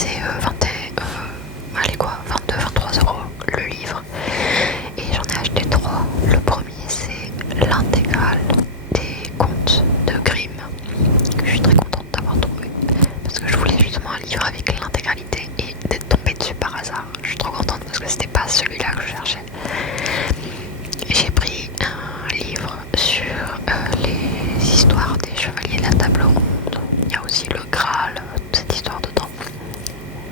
c'est 22-23 € le livre. Et j'en ai acheté 3. Le premier, c'est l'intégrale des contes de Grimm, que je suis très contente d'avoir trouvé. Parce que je voulais justement un livre avec l'intégralité et d'être tombée dessus par hasard. Je suis trop contente parce que c'était pas celui-là que je cherchais. J'ai pris un livre sur les histoires des chevaliers de la table ronde. Il y a aussi le Graal, toute cette histoire dedans.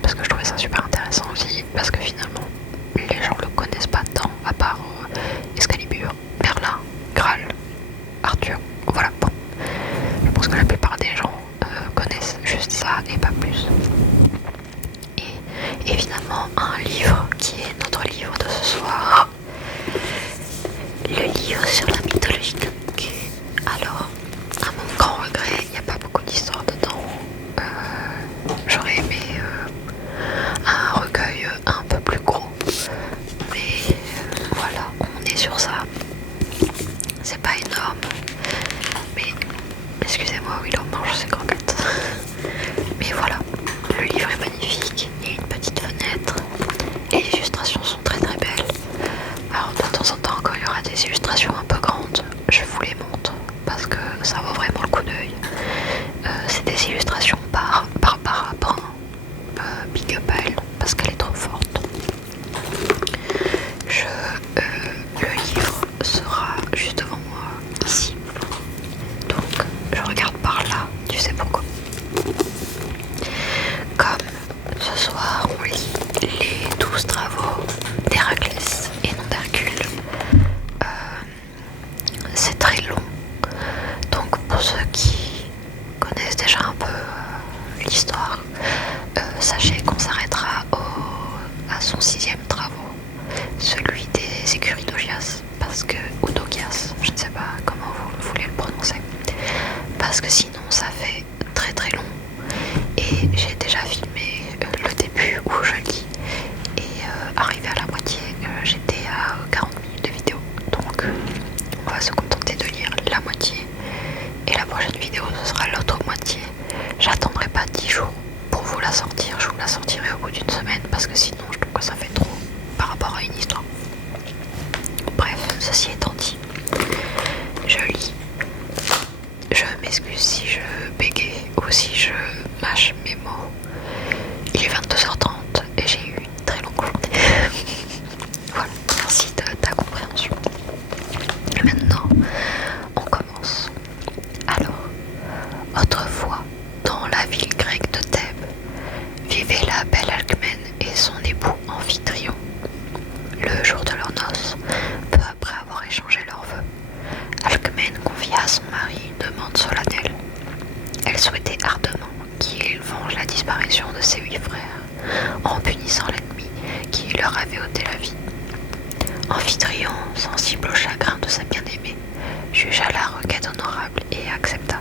Parce que je trouvais ça super intéressant aussi. Parce que finalement, les gens le connaissent pas tant, à part Excalibur, Merlin, Graal, Arthur. Voilà, bon. Je pense que la plupart des gens connaissent juste ça et pas plus. Et évidemment, un livre qui est notre livre de ce soir. Le livre sur la mythologie grecque. Alors, à mon grand regret, il n'y a pas beaucoup d'histoires dedans. J'aurais aimé un recueil un peu plus gros. Mais voilà, on est sur ça. C'est pas énorme. Mais excusez-moi, Willow mange ses croquettes. Mais voilà, le livre est magnifique. Il y a une petite fenêtre. Et les illustrations sont très très belles. Alors de temps en temps, quand il y aura des illustrations un peu grandes, je vous les montre parce que ça vaut vraiment le coup d'œil. C'est des illustrations par Barbara Brun. Big up à elle parce qu'elle est trop forte. Le livre sera juste devant moi ici. Donc je regarde par là, tu sais pourquoi. Comme ce soir on lit les 12 travaux d'Héraclès et non d'Hercule. C'est très long. Donc pour ceux qui connaissent déjà un peu l'histoire, sachez qu'on s'arrêtera à son 6e travaux, celui des écuries d'Augias, ou d'Augias, je ne sais pas comment vous voulez le prononcer, parce que sinon ça fait très très long. Et j'ai déjà filmé le début où je lis, et arrivé à la moitié, j'étais à 40 minutes de vidéo. Donc on va se contenter de lire la moitié, et la prochaine vidéo ce sera l'autre moitié. J'attendrai pas 10 jours pour vous la sortir, je vous la sortirai au bout d'une semaine parce que sinon je trouve que ça fait trop par rapport à une histoire. Bref, ceci étant dit, je lis. Je m'excuse si je bégaye ou si je mâche mes mots. Il est 22h30 et j'ai eu une très longue journée. Voilà, merci de ta compréhension. Et maintenant, on commence. Alors, autrefois, dans la ville grecque de Thèbes, vivait la belle Alcmène et son époux Amphitryon. Le jour de leur noces, peu après avoir échangé leurs vœux, Alcmène confia à son mari une demande solennelle. Elle souhaitait ardemment qu'il venge la disparition de ses 8 frères, en punissant l'ennemi qui leur avait ôté la vie. Amphitryon, sensible au chagrin de sa bien-aimée, jugea la requête honorable et accepta.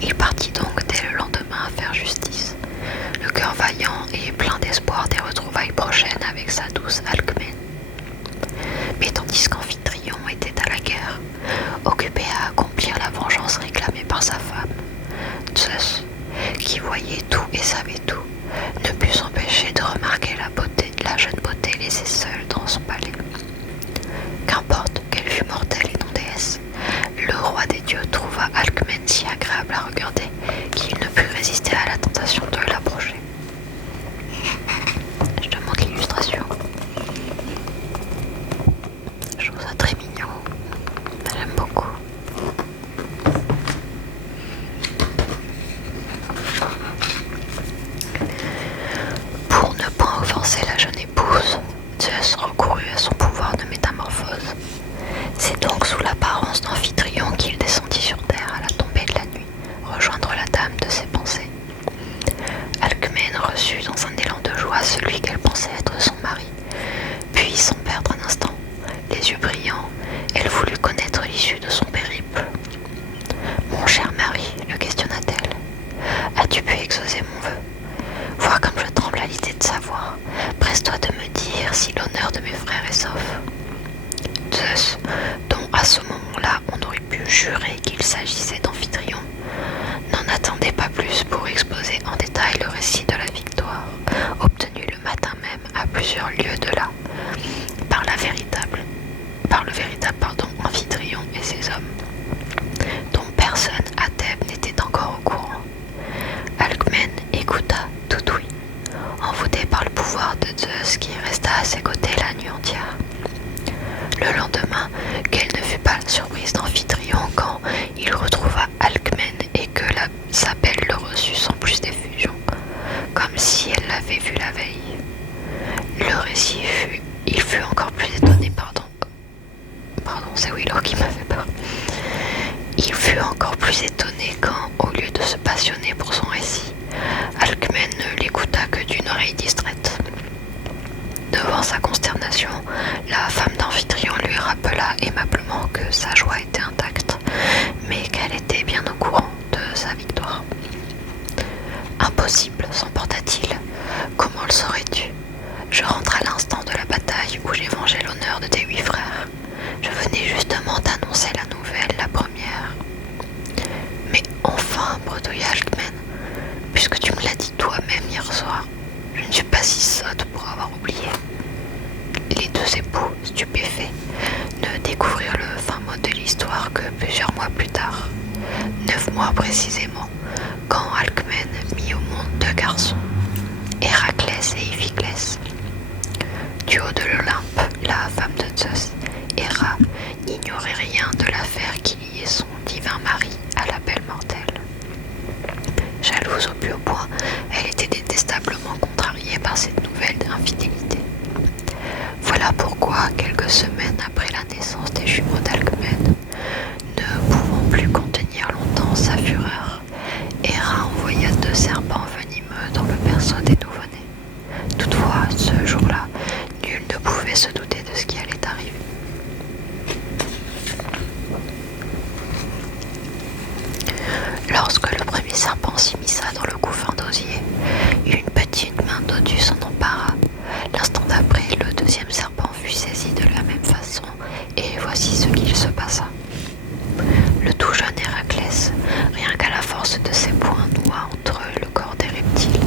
Il partit donc dès le lendemain à faire justice, le cœur vaillant et plein d'espoir des retrouvailles prochaines avec sa douce Alcmène. Mais tandis qu'Amphitryon était à la guerre, occupé à accomplir la vengeance réclamée par sa femme, Zeus, qui voyait tout et savait tout, ne put s'empêcher de remarquer la jeune beauté laissée seule dans son palais. Qu'importe qu'elle fût mortelle et non déesse, le roi des dieux trouva Alcmène si agréable à regarder qu'il ne put résister à la tentation de l'approcher. Je te montre l'illustration. Je trouve ça très mignon. J'aime beaucoup. Pour ne point offenser la jeune épouse, Zeus recourut à son pouvoir de métamorphose. C'est donc sous l'apparence d'Amphitryon qu'il descendit sur terre à la tombée de la nuit, rejoindre la dame de ses pensées. Alcmène reçut dans un élan de joie celui qu'elle pensait être son mari, puis sans perdre un instant, les yeux brillants, elle voulut connaître l'issue de son périple. « Mon cher mari, le questionna-t-elle, as-tu pu exaucer mon vœu? Vois comme je tremble à l'idée de savoir. Presse-toi de me dire si l'honneur de mes frères est sauf. » Zeus, dont à ce moment-là on aurait pu jurer qu'il s'agissait d'Amphitryon, n'en attendait pas plus pour exposer en détail le récit de la victoire. Zeus qui resta à ses côtés la nuit entière. Le lendemain, quelle ne fut pas la surprise d'Amphitryon quand il retrouva Alcmène et que sa belle le reçut sans plus d'effusion, comme si elle l'avait vu la veille. Le récit il fut encore plus étonné, pardon, c'est Willow qui m'a fait peur. Il fut encore plus étonné quand, au lieu de se passionner pour son récit, Alcmène ne l'écouta que d'une oreille distraite. Devant sa consternation, la femme d'Amphitryon lui rappela aimablement que sa joie était intacte, mais qu'elle était bien au courant de sa victoire. Impossible, s'emporta-t-il. Comment le saurais-tu? Je rentre à l'instant de la bataille où j'ai vengé l'honneur de tes 8 frères. Je venais justement t'annoncer la nouvelle, la première. Mais enfin, bredouilla Alcmène, puisque tu me l'as dit toi-même hier soir, je ne suis pas si sotte pour avoir oublié. Les deux époux, stupéfaits, ne découvrirent le fin mot de l'histoire que plusieurs mois plus tard, 9 mois précisément, quand Alcmène mit au monde 2 garçons, Héraclès et Iphiclès. Du haut de l'Olympe, la femme de Zeus, Héra, n'ignorait rien de l'affaire qui liait son divin mari à la belle mortelle. Jalouse au plus haut point, elle était détestablement contrariée par cette nouvelle infidélité. Voilà pourquoi, quelques semaines après la naissance des jumeaux d'Alcmène, ne pouvant plus contenir longtemps sa fureur, Héra envoya 2 serpents venimeux dans le berceau des nouveau-nés. Toutefois, ce jour-là, nul ne pouvait se douter de ce qui allait arriver. Lorsque le premier serpent s'immisça dans le couffin d'osier, une petite main dodue s'en empara. L'instant d'après, le deuxième serpent fut saisi de la même façon, et voici ce qu'il se passa. Le tout jeune Héraclès, rien qu'à la force de ses poings, noua entre eux le corps des reptiles,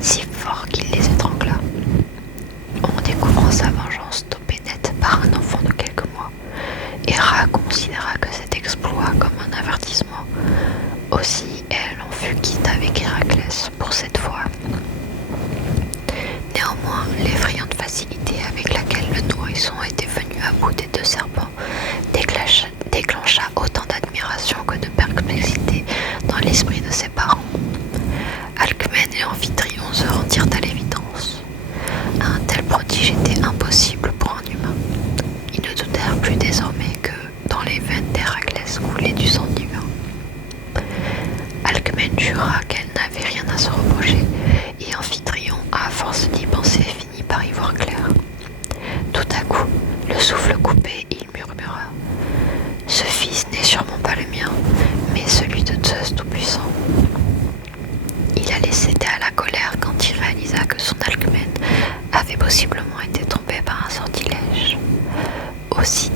si fort qu'il les étrangla. En découvrant sa vengeance stoppée net par un enfant de quelques mois, Héra considéra que cet exploit comme un avertissement. Aussi, elle en fut quitte avec Héraclès pour cette fois. Néanmoins, l'effrayante facilité avec laquelle le nourrisson était venu à bout des 2 serpents déclencha autant d'admiration que de perplexité dans l'esprit de ses parents. Alcmène et Amphitryon se rendirent à l'évidence. Un tel prodige était impossible pour un humain. Ils ne doutèrent plus désormais que dans les veines d'Héraclès coulait du sang divin. Alcmène jura qu'elle n'avait rien à se reprocher, et Amphitryon, à force d'y penser, finit par y voir clair. Tout à coup, le souffle coupé, il murmura: « Ce fils n'est sûrement pas le mien, mais celui de Zeus Tout-Puissant. » Il allait céder à la colère quand il réalisa que son Alcmène avait possiblement été trompé par un sortilège. Aussi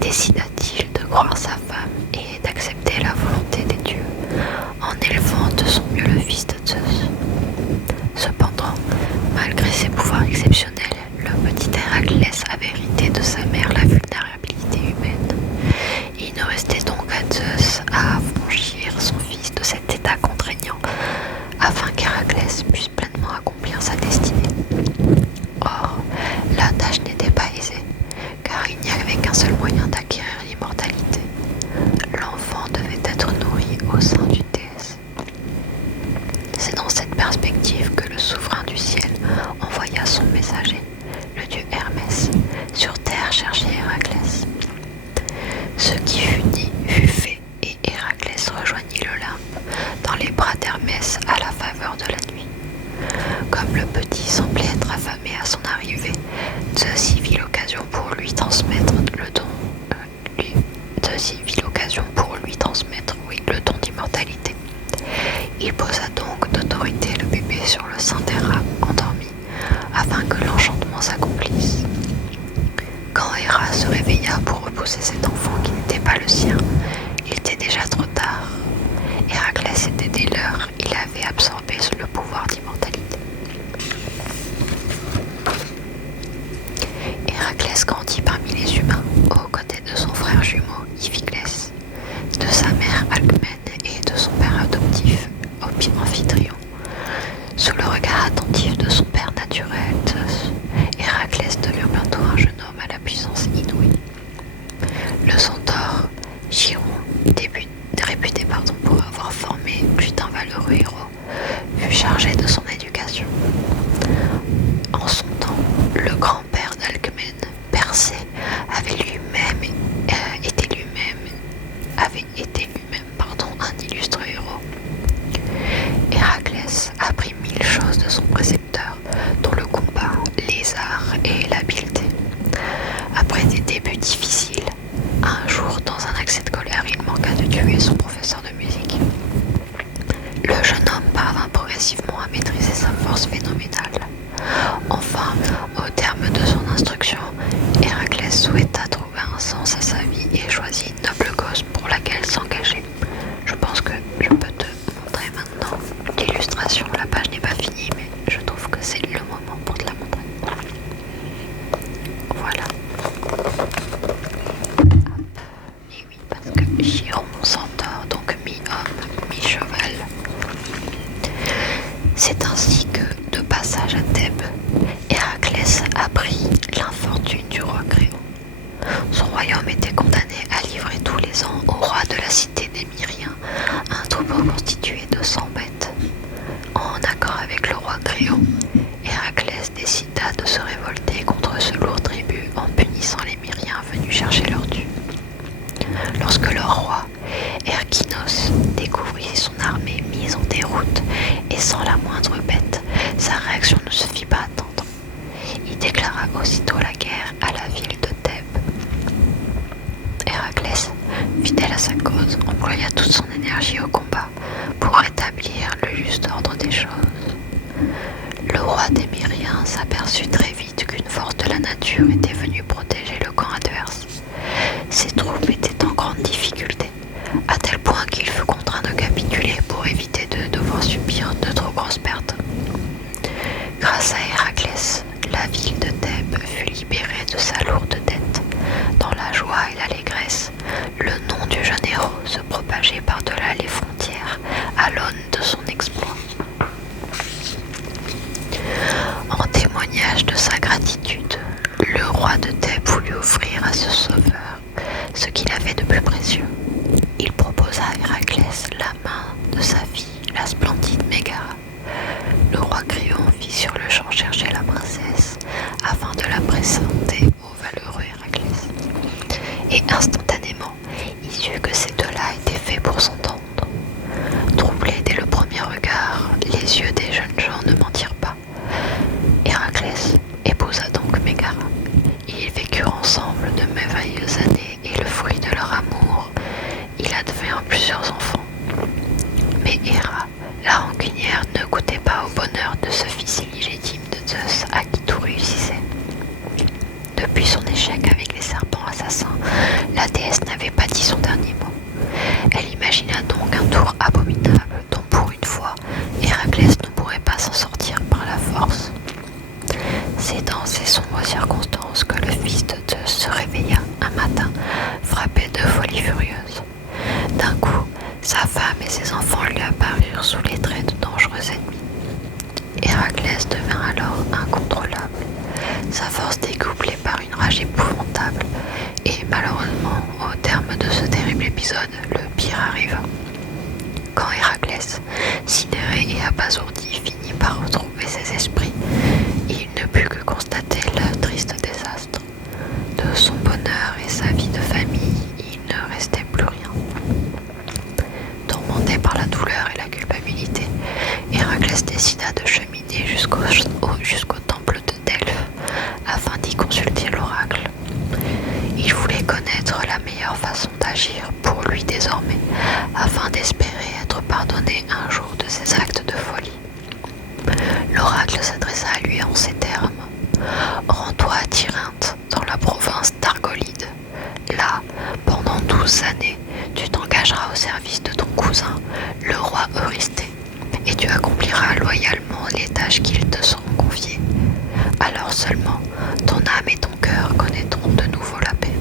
décida-t-il de croire sa femme et d'accepter la volonté des dieux, en élevant de son mieux le fils de Zeus. Cependant, malgré ses pouvoirs exceptionnels, le petit Héraclès avait hérité de sa mère la vulnérabilité humaine. Il ne restait donc à Zeus à affranchir son fils de cet état contraignant, afin qu'Héraclès puisse pleinement accomplir sa destinée. Or, la tâche n'était pas aisée, car il n'y avait qu'un seul moyen d'acquérir l'immortalité. L'enfant devait être nourri au sein d'une déesse. C'est dans cette perspective que le souverain du ciel envoya son messager, le dieu Hermès, sur terre chercher Héraclès. Ce qui fut dit fut fait, et Héraclès rejoignit l'Olympe dans les bras d'Hermès à la faveur de la nuit. Comme le petit semblait être affamé à son arrivée, Zeus y vit l'occasion pour lui transmettre le don. Le don d'immortalité. Il posa donc d'autorité le bébé sur le sein d'Héra endormi, afin que l'enchantement s'accomplisse. Quand Héra se réveilla pour reposer cet enfant qui n'était pas le sien, il était déjà trop tard. Héraclès était des leurs, il avait absorbé le pouvoir d'immortalité. Héraclès grandit parmi les humains, aux côtés de son frère jumeau Iphiclès, de sa mère Alcmène et de son père adoptif Amphitryon. Sous le regard attentif de son père naturel, Zeus, C'est ainsi que, de passage à Thèbes, Héraclès apprit l'infortune du roi Créon. Son royaume était condamné à livrer tous les ans au roi de la cité des Myriens un troupeau constitué de 100 bêtes. En accord avec le roi Créon, Héraclès décida de se révolter contre ce lourd tribut en punissant les Myriens venus chercher leur dû. Lorsque leur roi, Erkinos, découvrit son armée mise en déroute et sans la moindre bête, sa réaction ne se fit pas attendre. Il déclara aussitôt la guerre à la ville de Thèbes. Héraclès, fidèle à sa cause, employa toute son énergie au combat pour rétablir le juste ordre des choses. Le roi des Myriens s'aperçut très vite qu'une force de la nature était venue protéger le camp adverse. Ses troupes étaient en grande difficulté, à tel point qu'il fut contraint de capituler pour éviter de devoir subir de trop grosses pertes. Grâce à Héraclès, la ville de Thèbes fut libérée de sa lourde dette. Dans la joie et l'allégresse, le nom du jeune héros se propageait par-delà les frontières à l'aune de son exploit. En témoignage de sa gratitude, le roi de Thèbes voulut offrir à ce sauveur ce qu'il avait de plus précieux. Il proposa à Héraclès la main de sa fille, la splendide Mégara. Le roi Créon fit sur le champ chercher la princesse afin de la présenter au valeureux Héraclès. Et instantanément, il sut que ces deux-là étaient faits pour s'entendre. Troublés dès le premier regard, les yeux des jeunes gens ne mentirent pas. Héraclès épousa donc Mégara. Ils vécurent ensemble de merveilleuses années et le fruit de leur amour, il advint plusieurs enfants. Mais Héra, la rancunière, ne goûtait pas au bonheur de ce fils illégitime de Zeus à qui tout réussissait. Depuis son échec avec les serpents assassins, la déesse n'avait pas dit son dernier mot. Elle imagina donc un tour abominable dont pour une fois, Héraclès ne pourrait pas s'en sortir par la force. C'est dans ces sombres circonstances que le fils de Zeus se réveilla un matin, frappé de folie furieuse. D'un coup, sa femme et ses enfants lui apparurent sous les traits de dangereux ennemis. Héraclès devint alors incontrôlable, sa force décuplée par une rage épouvantable, et malheureusement, au terme de ce terrible épisode, le pire arriva. Quand Héraclès, sidéré et abasourdi, finit par retrouver ses esprits, il ne put que constater le triste désastre. De son bonheur et sa vie de famille, il ne restait plus rien. Tourmenté par la douleur et la culpabilité, Héraclès décida de cheminer jusqu'au temple de Delphes afin d'y consulter l'oracle. Il voulait connaître la meilleure façon d'agir pour lui désormais, afin d'espérer être pardonné un jour de ses actes de folie. L'oracle s'adressa à lui en ces termes. « Rends-toi à Tirynthe, dans la province d'Argolide. Là, pendant 12 années, tu t'engageras au service de ton cousin, le roi Eurysthée, et tu accompliras loyalement les tâches qu'ils te seront confiées. Alors seulement, ton âme et ton cœur connaîtront de nouveau la paix. »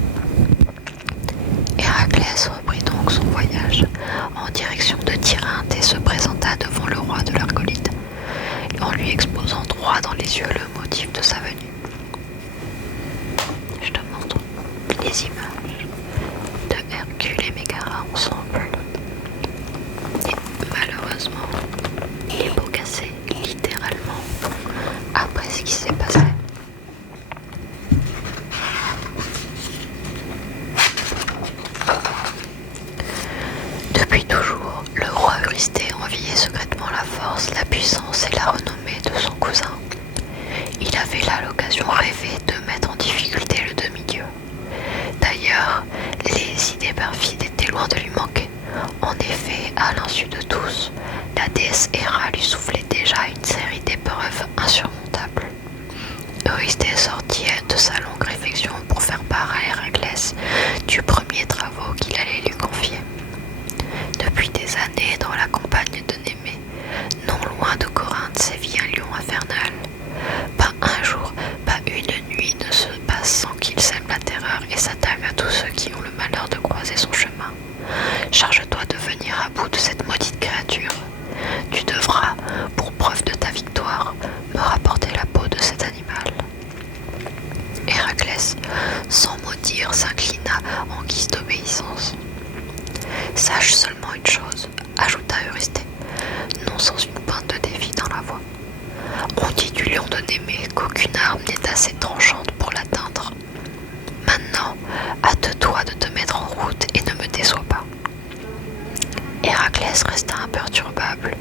Héraclès reprit donc son voyage en direction de Tirynthe et se présenta devant le roi de l'Argolide, en lui exposant droit dans les yeux le motif de sa venue. Je te montre les images de Hercule et Mégara ensemble. Et malheureusement, il est beau cassé, littéralement, après ce qui s'est passé. Depuis toujours, le roi Eurysthée enviait secrètement la force, la puissance et la renommée de son cousin. Il avait là l'occasion rêvée de mettre en difficulté le demi-dieu. D'ailleurs, les idées perfides étaient loin de lui manquer. En effet, à l'insu de tous, la déesse Héra lui soufflait déjà une série d'épreuves insurmontables. Eurysthée sortit de sa longue réflexion pour faire part à Héraclès du premier travaux qu'il allait lui confier. Depuis des années, dans la campagne de Némée, non loin de Corinthe, sévit un lion infernal. Pas un jour, pas une nuit ne se passe sans qu'il sème la terreur et s'attaque à tous ceux qui ont le malheur de croiser son chemin. Charge-toi de venir à bout de cette maudite créature. Tu devras, pour preuve de ta Némée qu'aucune arme n'est assez tranchante pour l'atteindre. Maintenant, hâte-toi de te mettre en route et ne me déçois pas. Héraclès resta imperturbable.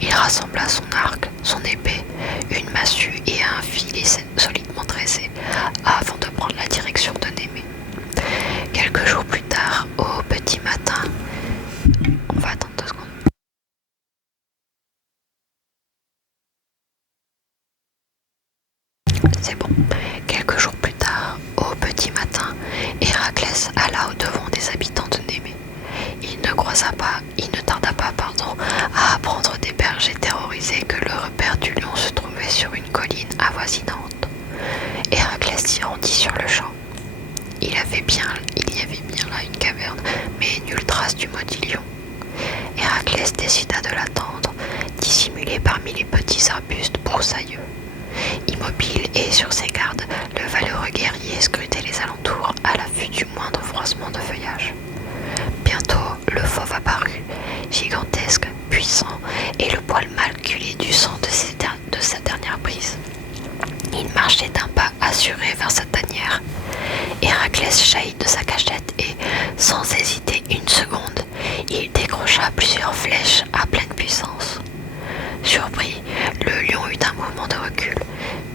Il rassembla son arc, son épée, une massue et un filet solidement dressé avant de prendre la direction de Némée. Quelques jours plus tard, au petit matin, on va attendre 2 secondes. C'est bon. Quelques jours plus tard, au petit matin, Héraclès alla au-devant des habitants de Némée. Il ne tarda pas, à apprendre des bergers terrorisés que le repère du lion se trouvait sur une colline avoisinante. Héraclès s'y rendit sur le champ. Il y avait bien là une caverne, mais nulle trace du maudit lion. Héraclès décida de l'attendre, dissimulé parmi les petits arbustes broussailleux. Immobile et sur ses gardes, le valeureux guerrier scrutait les alentours à l'affût du moindre froissement de feuillage. Bientôt, le fauve apparut, gigantesque, puissant, et le poil maculé du sang de sa dernière prise. Il marchait d'un pas assuré vers sa tanière. Héraclès jaillit de sa cachette et, sans hésiter une seconde, il décrocha plusieurs flèches à pleine puissance. Surpris, le lion eut un mouvement de recul,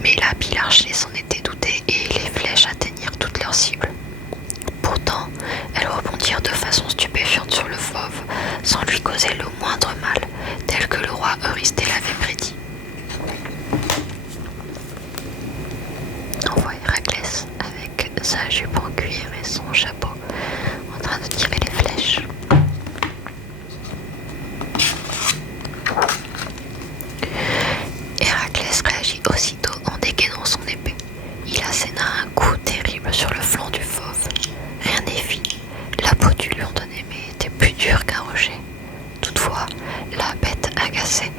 mais l'habile archer s'en était douté et les flèches atteignirent toutes leurs cibles. Pourtant, elles rebondirent de façon stupéfiante sur le fauve, sans lui causer le moindre mal, tel que le roi Eurysthée l'avait prédit. On voit Héraclès avec sa jupe en cuir et son chapeau en train de tirer les flèches. Héraclès réagit aussitôt en dégainant son épée. Il asséna un coup terrible sur le flanc du fauve. Rien n'est fit. La peau du lion de Némée était plus dure qu'un rocher. Toutefois, la bête agacée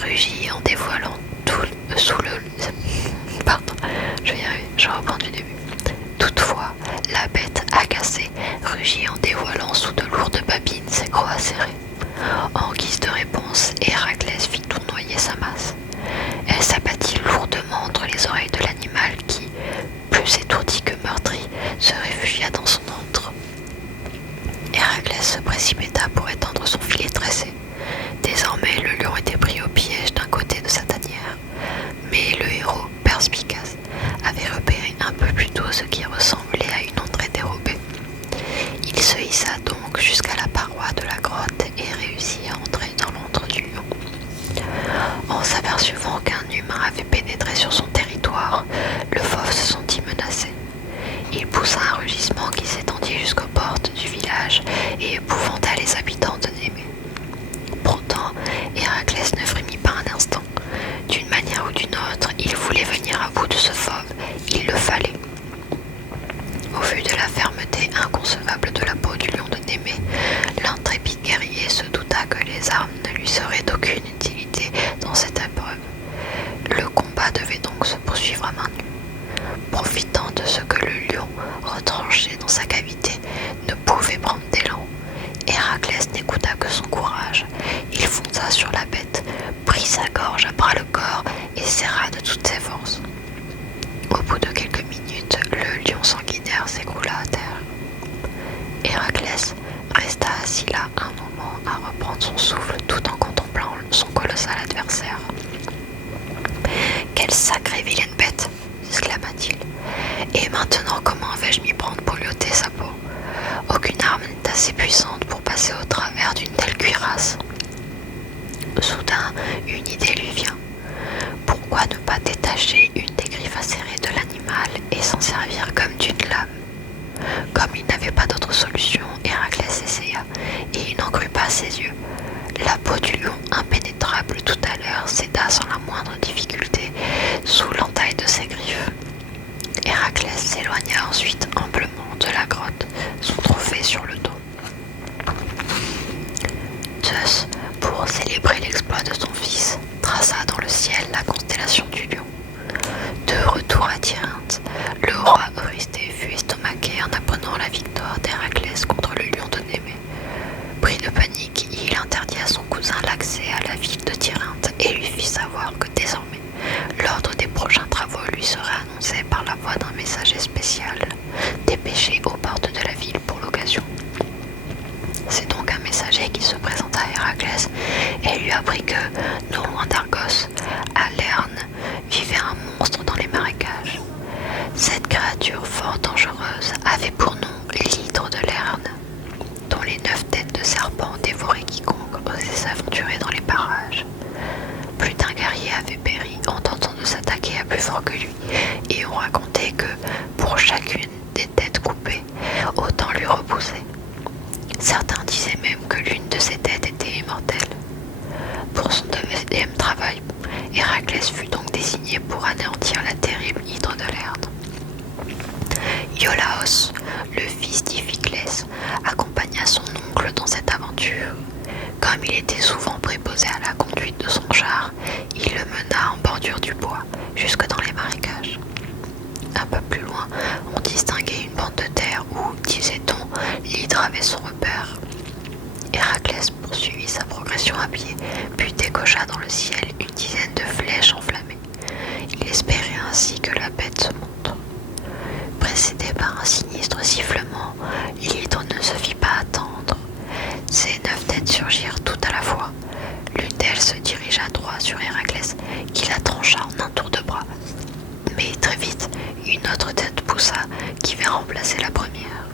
rugit en dévoilant sous de lourdes babines ses crocs acérés. En guise de réponse, Héraclès fit tournoyer sa masse. Elle s'abattit lourdement entre les oreilles de l'animal qui, plus étourdi que meurtri, se réfugia dans son antre. Héraclès se précipita pour étendre son filet tressé. Désormais, le lion était pris au piège d'un côté de sa tanière. Mais le héros, perspicace, avait repéré un peu plus tôt ce qui ressemblait à une entrée dérobée. Il se hissa donc jusqu'à la paroi de la grotte et réussit à entrer dans l'antre du lion. En s'apercevant qu'un humain avait pénétré sur son territoire, le fauve se sentit menacé. Il poussa un rugissement qui s'étendit jusqu'aux portes du village et épouvanta les habitants de Némée. Pourtant, Héraclès ne frémit pas un instant. D'une manière ou d'une autre, il voulait venir à bout de ce fauve. Il le fallait. Au vu de la fermeté inconcevable de la peau du lion de Némée, l'intrépide guerrier se douta que les armes ne lui seraient d'aucune utilité dans cette épreuve. Le combat devait donc se poursuivre à main nue. Profitant de ce que le lion, retranché dans sa cavité, ne pouvait prendre d'élan, Héraclès n'écouta que son courage. Il fonça sur la bête, prit sa gorge à bras le corps et serra de toutes ses forces. Au bout de quelques minutes, le lion sanguinaire s'écroula à terre. Héraclès resta assis là un moment à reprendre son souffle tout en contemplant son colossal adversaire. « Quelle sacrée vilaine bête !» s'exclama-t-il. « Et maintenant, comment vais-je m'y prendre pour lui ôter sa peau ? Aucune arme n'est assez puissante pour passer au travers d'une telle cuirasse. » Soudain, une idée lui vient. Pourquoi ne pas détacher une des griffes acérées de l'animal et s'en servir comme d'une lame ? Comme il n'avait pas d'autre solution, Héraclès essaya, et il n'en crut pas ses yeux. La peau du lion, impénétrable tout à l'heure, céda sans la moindre difficulté sous l'entaille de ses griffes. Héraclès s'éloigna ensuite humblement de la grotte, son trophée sur le dos. Zeus, pour célébrer l'exploit de son fils, traça dans le ciel la constellation du lion. De retour à Tirynthe, le roi Eurysthée fut estomaqué en apprenant la victoire d'Héraclès contre le lion de Némée. Pris de panique, il interdit à son cousin l'accès à la ville de Tirynthe et lui fit savoir que désormais, l'ordre des prochains travaux lui serait annoncé par la voix d'un messager spécial, dépêché aux portes de la ville pour l'occasion. C'est donc un messager qui se présenta à Héraclès et lui apprit que, non loin d'Argos, à Lerne, vivait un monstre dans les marécages. Cette créature fort dangereuse avait pour nom l'hydre de Lerne, dont les 9 têtes de serpent dévoraient quiconque osait s'aventurer dans les parages. Plus d'un guerrier avait péri en tentant de s'attaquer à plus fort que lui, et on racontait que, pour chacune des têtes coupées, autant lui repoussait. Certains disaient même que l'une de ces têtes était immortelle. Pour son deuxième travail, Héraclès fut donc désigné pour anéantir la terrible hydre de Lerne. Iolaos, le fils d'Iphiclès, accompagna son oncle dans cette aventure. Comme il était souvent préposé à la conduite de son char, il le mena en bordure du bois, jusque dans les marécages. Un peu plus loin, on distinguait une bande de terre où, disait-on, l'hydre avait son repère. Héraclès poursuivit sa progression à pied, puis décocha dans le ciel une dizaine de flèches enflammées. Il espérait ainsi que la bête se monte. Précédé par un sinistre sifflement, l'hydre ne se fit pas attendre. Ses 9 têtes surgirent toutes à la fois. L'une d'elles se dirigea droit sur Héraclès, qui la trancha en un tour de bras. Mais très vite, une autre tête poussa, qui vint remplacer la première.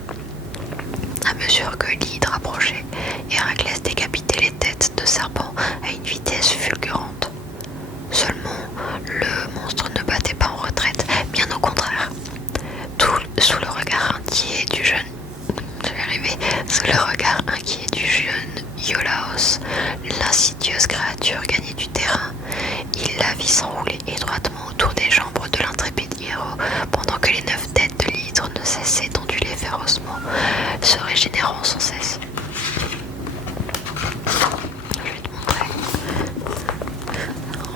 À mesure que l'hydre approchait, Héraclès décapitait les têtes de serpents à une vitesse fulgurante. Seulement, le monstre ne battait pas en retraite, bien au contraire. Sous le regard inquiet du jeune Iolaos, l'insidieuse créature gagnait du terrain. Il la vit s'enrouler étroitement autour des jambes de l'intrépide héros, pendant que les 9 têtes de l'hydre ne cessaient d'onduler férocement, se régénérant sans cesse. Je vais te montrer.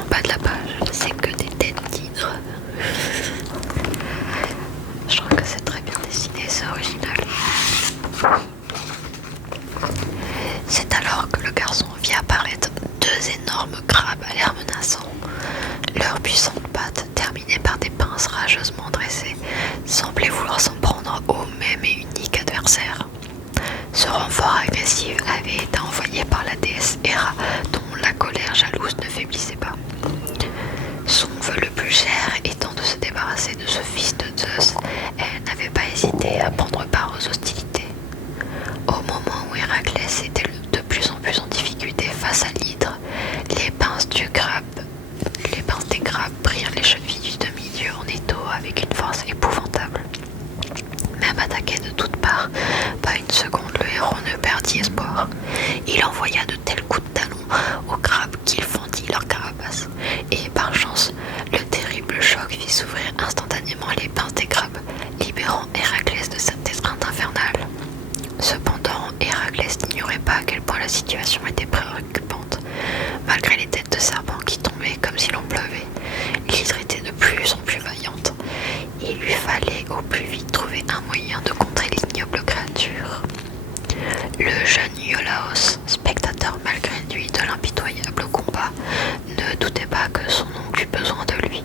En bas de la page, c'est que des têtes d'hydre. Je trouve que c'est très bien dessiné, c'est original. C'est alors que le garçon vit apparaître 2 énormes crabes à l'air menaçant. Leurs puissantes pattes, terminées par des pinces rageusement dressées, semblaient vouloir s'en prendre au même et unique adversaire. Ce renfort agressif avait été envoyé par la déesse Héra, dont la colère jalouse ne faiblissait pas. Son vœu le plus cher étant de se débarrasser de ce fils de Zeus, elle n'avait pas hésité à prendre part aux hostilités. Au moment où Héraclès était de plus en plus en difficulté face à l'hydre, les pinces des crabes prirent les chevilles du demi-dieu en étau avec une force épouvantable. Même attaqué de toutes parts, pas une seconde le héros ne perdit espoir. Il envoya de tels coups de talon aux crabes qu'il fendit leur carapace, et par chance, le terrible choc fit s'ouvrir instantanément les pinces des crabes, libérant Héraclès de cette étreinte infernale. Cependant, Héraclès n'ignorait pas à quel point la situation était préoccupante. Malgré les têtes de serpents qui tombaient comme si l'on pleuvait, l'hydre était de plus en plus vaillante. Il lui fallait au plus vite trouver un moyen de contrer l'ignoble créature. Le jeune Iolaos, spectateur malgré lui de l'impitoyable combat, ne doutait pas que son oncle eût besoin de lui.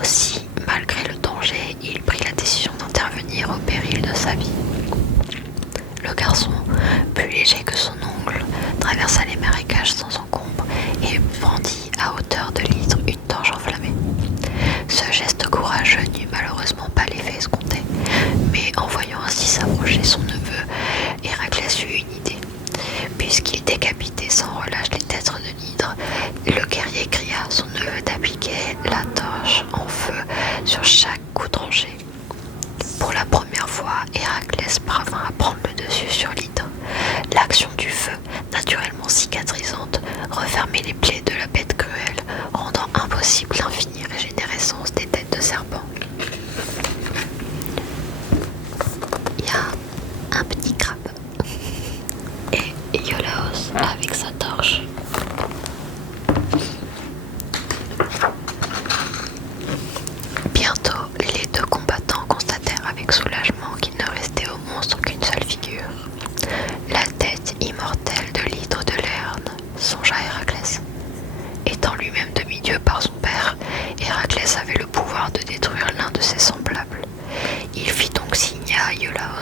Aussi, malgré le danger, il prit la décision d'intervenir au péril de sa vie. Le garçon, plus léger que son oncle, traversa les marécages sans encombre et brandit à hauteur de l'hydre une torche enflammée. Ce geste courageux n'eut malheureusement pas l'effet escompté, mais en voyant ainsi s'approcher son neveu, Héraclès eut une idée. Puisqu'il décapitait sans relâche les têtes de l'hydre, le guerrier cria à son neveu d'appliquer la torche en feu sur chaque coup tranché. Pour la première fois, Héraclès parvint à prendre le dessus sur l'hydre. L'action du feu, naturellement cicatrisante, refermait les plaies de la bête cruelle, rendant impossible l'infinie régénérescence des têtes de serpent. Il y a un petit crabe et Iolaos avec sa torche. Bientôt, les 2 combattants constatèrent avec soulagement qu'il ne restait au monstre qu'une seule figure. La tête immortelle de l'hydre de Lerne, songea Héraclès.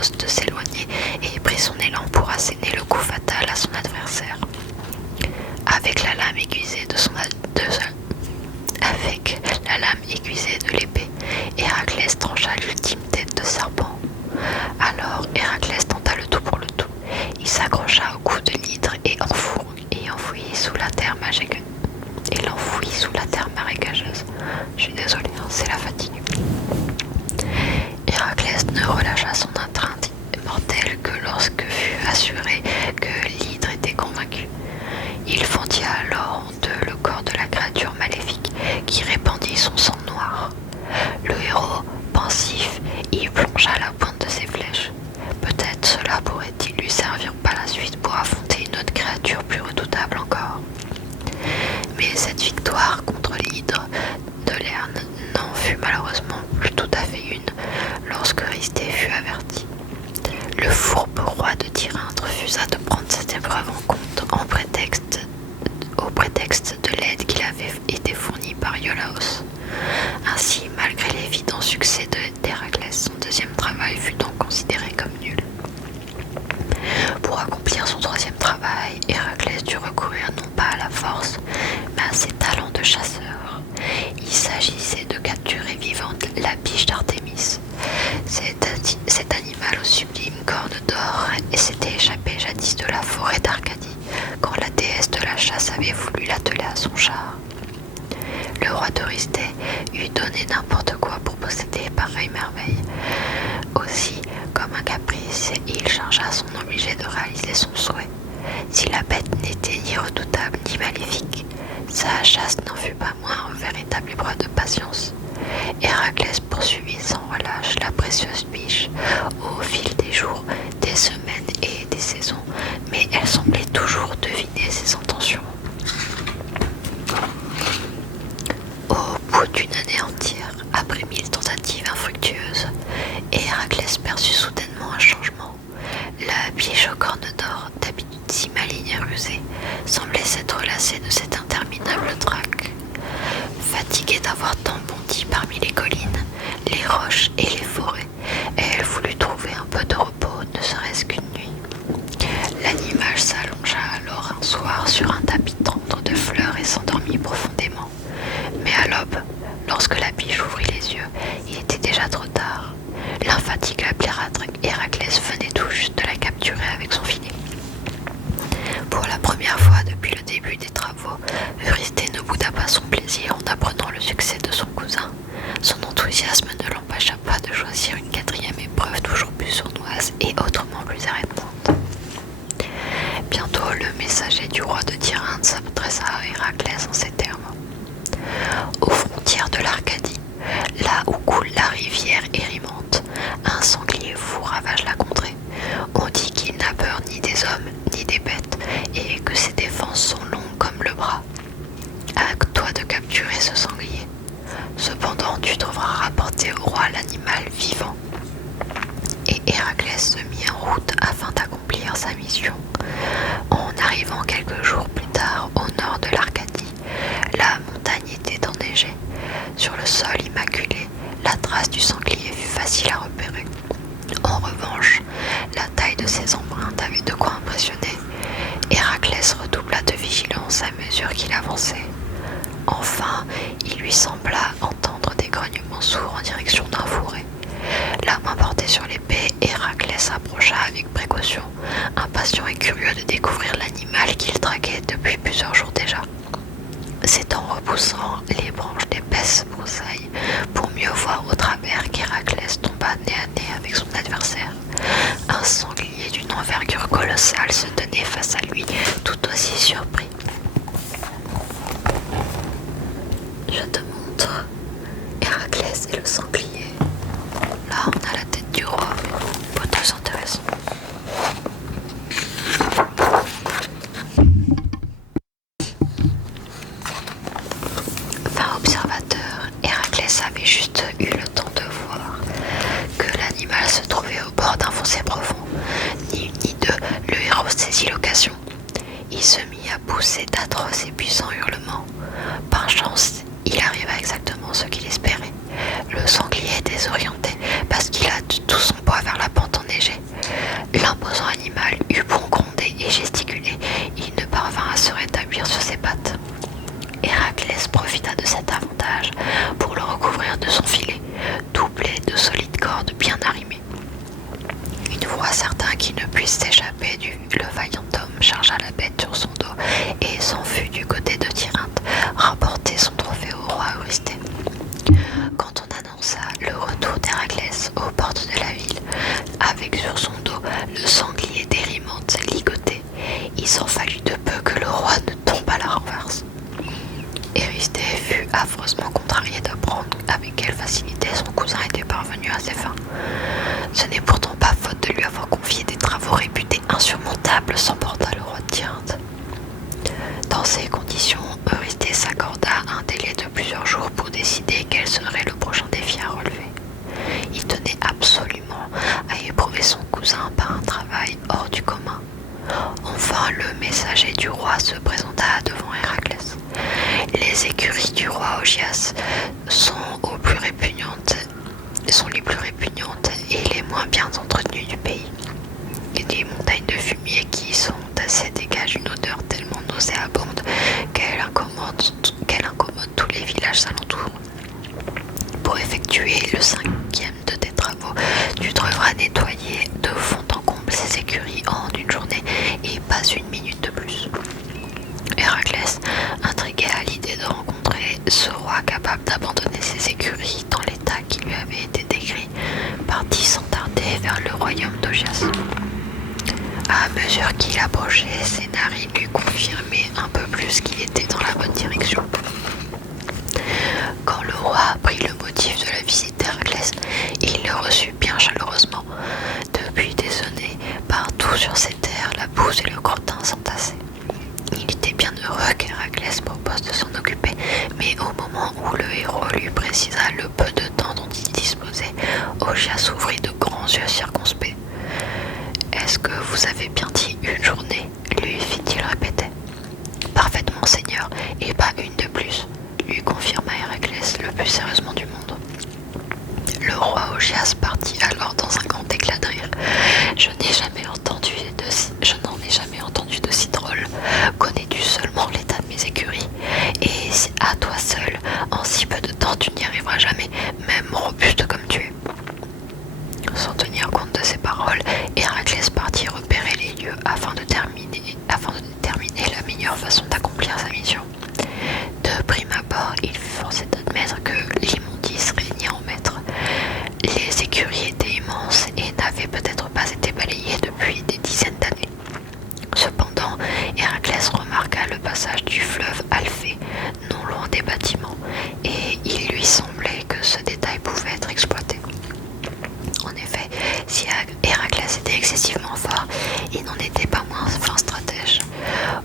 Héros de s'éloigner et prit son élan pour asséner le coup fatal à son adversaire. Avec la lame aiguisée de l'épée, Héraclès trancha l'ultime tête de serpent. Alors Héraclès tenta le tout pour le tout. Il s'accrocha au cou de l'hydre et enfouit sous la terre marécageuse. Je suis désolée, hein, c'est la fatigue. Héraclès ne relâcha son étreinte mortelle que lorsque fut assuré que l'hydre était convaincu. Il fendit alors en deux le corps de la créature maléfique qui répandit son sang noir. Le héros, pensif, y plongea la pointe de ses flèches. Peut-être cela pourrait-il lui servir par la suite pour affronter une autre créature plus redoutable encore. Mais cette victoire contre l'hydre de Lerne n'en fut malheureusement plus tout à fait une lorsque Eurysthée fut averti. Le fourbe roi de Tyrinthe refusa de prendre cette épreuve en compte au prétexte de l'aide qu'il avait été fournie par Iolaos. Ainsi, malgré l'évident succès d'Héraclès, son deuxième travail fut donc considéré comme nul. Pour accomplir son troisième travail, Héraclès dut recourir non pas à la force, mais à ses talents de chasseur. Il s'agissait de capturer vivante la biche d'Artémis. Cet animal aux sublimes cornes d'or s'était échappé jadis de la forêt d'Arcadie, quand la déesse de la chasse avait voulu l'atteler à son char. Le roi d'Eurysthée eût donné n'importe quoi pour posséder pareille merveille. Aussi, comme un caprice, il chargea son obligé de réaliser son souhait. Si la bête n'était ni redoutable ni maléfique, sa chasse n'en fut pas moins une véritable épreuve de patience. Héraclès poursuivit sans relâche la précieuse biche au fil des jours, des semaines et des saisons, mais elle semblait toujours deviner ses intentions. Au bout d'une année entière, après 1000 tentatives infructueuses, Héraclès perçut soudainement un changement. La biche aux cornes d'or, d'habitude si maligne et rusée, semblait s'être lassée de cette interminable traque. Fatiguée d'avoir tant bondi parmi les collines, les roches et les forêts, elle voulut trouver un peu de repos, ne serait-ce qu'une nuit. L'animal s'allongea alors un soir sur un tapis tendre de fleurs et s'endormit profondément. Mais à l'aube, lorsque la biche ouvrit les yeux, il était déjà trop tard. L'infatigable Héraclès venait tout juste de la capturer avec son filet. Pour la première fois depuis le début des travaux, Eurysthée ne bouda pas son plaisir en apprenant le succès de son cousin. Son enthousiasme ne l'empêcha pas de choisir une quatrième épreuve toujours plus sournoise et autrement plus arrêtante. Bientôt, le messager du roi de Tyrinthe s'adressa à Héraclès en ces termes. Aux frontières de l'Arcadie, là où coule la rivière érimante, un sanglier fou ravage la contrée. On dit qu'il n'a peur ni des hommes ni des bêtes et que ses défenses sont longues comme le bras. À toi de capturer ce sanglier. Cependant, tu devras rapporter au roi l'animal vivant. Et Héraclès se mit en route afin d'accomplir sa mission. En arrivant quelques jours plus tard au nord de l'Arcadie, la montagne était enneigée. Sur le sol immaculé, la trace du sanglier fut facile à repérer. En revanche, la taille de ses empreintes avait de quoi impressionner. Héraclès redoubla de vigilance à mesure qu'il avançait. Enfin, il lui sembla entendre des grognements sourds en direction d'un fourré. La main portée sur l'épée, Héraclès s'approcha avec précaution, impatient et curieux de découvrir l'animal qu'il traquait depuis plusieurs jours déjà. C'est en repoussant les branches d'épaisses broussailles pour mieux voir au travers qu'Héraclès tomba nez à nez avec son adversaire. Un sanglier d'une envergure colossale se tenait face à lui, tout aussi surpris. Je te montre Héraclès et le sanglier. Là, on a la tête du roi, mais pas très intéressant. Fin observateur, Héraclès avait juste eu le temps de voir que l'animal se trouvait au bord d'un fossé profond. Ni une ni deux, le héros saisit l'occasion. Il se mit à pousser d'atroces et puissants hurlements. Par chance, il arriva exactement ce qu'il espérait. Le sanglier est désorienté parce qu'il a tout son poids vers la pente enneigée. Héraclès profita de cet avantage pour le recouvrir de son filet, doublé de solides cordes bien arrimées. Une fois certain qu'il ne puisse s'échapper, le vaillant homme chargea la bête sur son dos et s'enfuit du côté de Tirynthe, rapporter son trophée au roi Eurysthée. Quand on annonça le retour d'Héraclès aux portes de la ville, avec sur son dos le sanglier d'Érymanthe ligoté, il s'en fallut de peu que le roi ne tombe à la renverse. Eurysthée fut affreusement contrarié d'apprendre avec quelle facilité son cousin était parvenu à ses fins. Ce n'est pourtant pas faute de lui avoir confié des travaux réputés insurmontables, s'emporta le roi de Tirynthe. Dans ces conditions, Eurysthée s'accorda un délai de plusieurs jours pour décider quel serait le prochain défi à relever. Il tenait absolument à éprouver son cousin par un travail hors du commun. Enfin, le messager du roi se présenta devant Héraclès. Les écuries du roi Augias sont les plus répugnantes et les moins bien entretenues du pays. Des montagnes de fumier qui y sont assez dégagent une odeur tellement nauséabonde qu'elle incommode tous les villages alentours. Pour effectuer le 5e de tes travaux, tu devras nettoyer de fond en comble ces écuries en une journée et pas une minute de plus. Héraclès, intrigué à l'idée de rencontrer ce roi capable d'abandonner ses écuries dans l'état qui lui avait été décrit, partit sans tarder vers le royaume d'Augias. À mesure qu'il approchait, ses narines lui confirmaient un peu plus qu'il était dans la bonne direction. Quand le roi apprit le motif de la visite d'Héraclès, il le reçut bien chaleureusement. Depuis des années, partout sur ces terres, la bouse et le crottin s'entassaient. Il était bien heureux qu'Héraclès propose de s'en occuper, mais au moment où le héros lui précisa le peu de temps dont il disposait, Augias ouvrit de grands yeux circonspects. « Est-ce que vous avez bien dit une journée ?» lui fit-il répéter. « Parfaitement, Seigneur, et pas une de plus », lui confirma Héraclès le plus sérieusement du monde. Le roi Augias partit alors dans un grand éclat de rire. « Je n'en ai jamais entendu de si drôle. Connais-tu seulement l'état de mes écuries? Et à toi seul, en si peu de temps, tu n'y arriveras jamais, même robuste comme tu es. » Sans tenir compte de ces paroles, Héraclès partit repérer les lieux afin de déterminer la meilleure façon d'accomplir sa mission. De prime abord, il fut forcé d'admettre que l'immondice régnait en maître. Les écuries étaient immenses et n'avaient peut-être pas été balayées depuis des dizaines d'années. Cependant, Héraclès remarqua le passage du fleuve Alphée, non loin des bâtiments, et il lui semblait que ce détail pouvait être exploité. En effet, si Héraclès était excessivement fort, il n'en était pas moins fin stratège.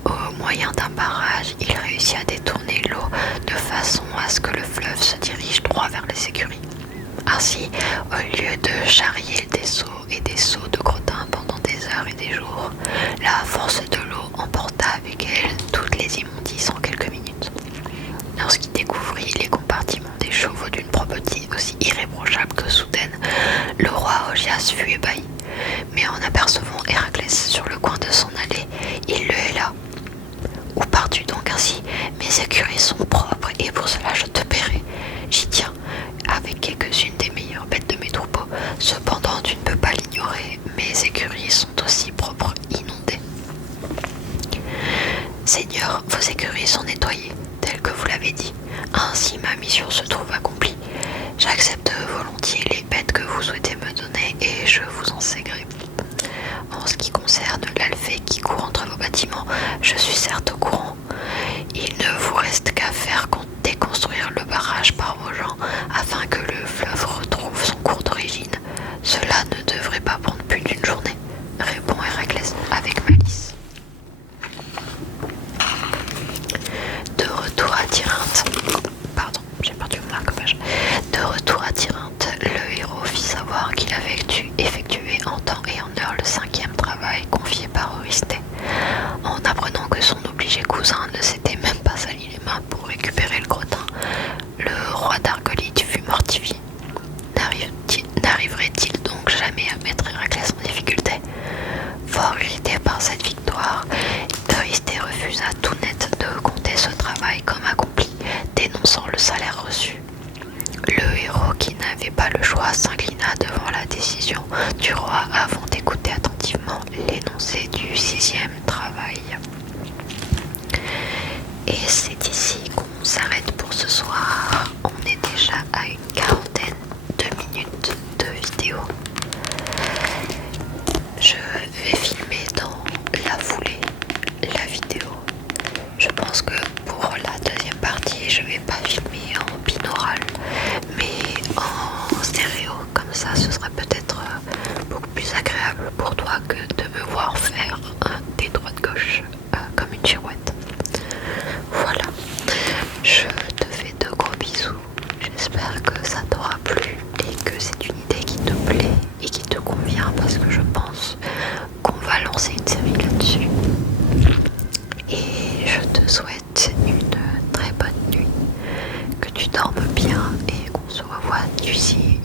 Au moyen d'un barrage, il réussit à détourner l'eau de façon à ce que le fleuve se dirige droit vers les écuries. Ainsi, au lieu de charrier des seaux et des seaux de crottin pendant des heures et des jours, la force de l'eau emporta avec elle toutes les immondices en quelques minutes. Lorsqu'il découvrit les compartiments des chevaux d'une propreté aussi irréprochable que soudaine, le roi Augias fut ébahi. Mais en apercevant Héraclès sur le coin de son allée, il le héla. « Où pars-tu donc ainsi? Mes écuries sont propres et pour cela je te paierai. J'y tiens, avec quelques-unes des meilleures bêtes de mes troupeaux. Cependant, tu ne peux pas l'ignorer, mes écuries sont aussi propres, inondées. Seigneur, vos écuries sont nettoyées, tel que vous l'avez dit. Ainsi ma mission se trouve accomplie. J'accepte volontiers les bêtes que vous souhaitez me donner et je vous en sais gré. En ce qui concerne l'Alphée qui court entre vos bâtiments, je suis certes au courant. Il ne vous reste qu'à faire déconstruire le barrage par vos gens afin que le fleuve retrouve son cours d'origine. Cela ne devrait pas prendre plus d'une journée, répond Héraclès avec malice. De retour à Tirynthe, le héros fit savoir qu'il avait effectué en temps et en heure le 5e travail confié par Eurysthée. En apprenant que son obligé cousin Et c'est ici qu'on s'arrête pour ce soir. On est déjà à une quarantaine de minutes de vidéo. Je vais filmer dans la foulée la vidéo. Je pense que pour la deuxième partie, je vais pas filmer en binaural, mais en stéréo. Comme ça, ce sera peut-être beaucoup plus agréable pour toi que de me voir faire des droite-gauche comme une girouette. Voilà, je te fais de gros bisous. J'espère que ça t'aura plu et que c'est une idée qui te plaît et qui te convient, parce que je pense qu'on va lancer une série là-dessus. Et je te souhaite une très bonne nuit, que tu dormes bien et qu'on se revoit d'ici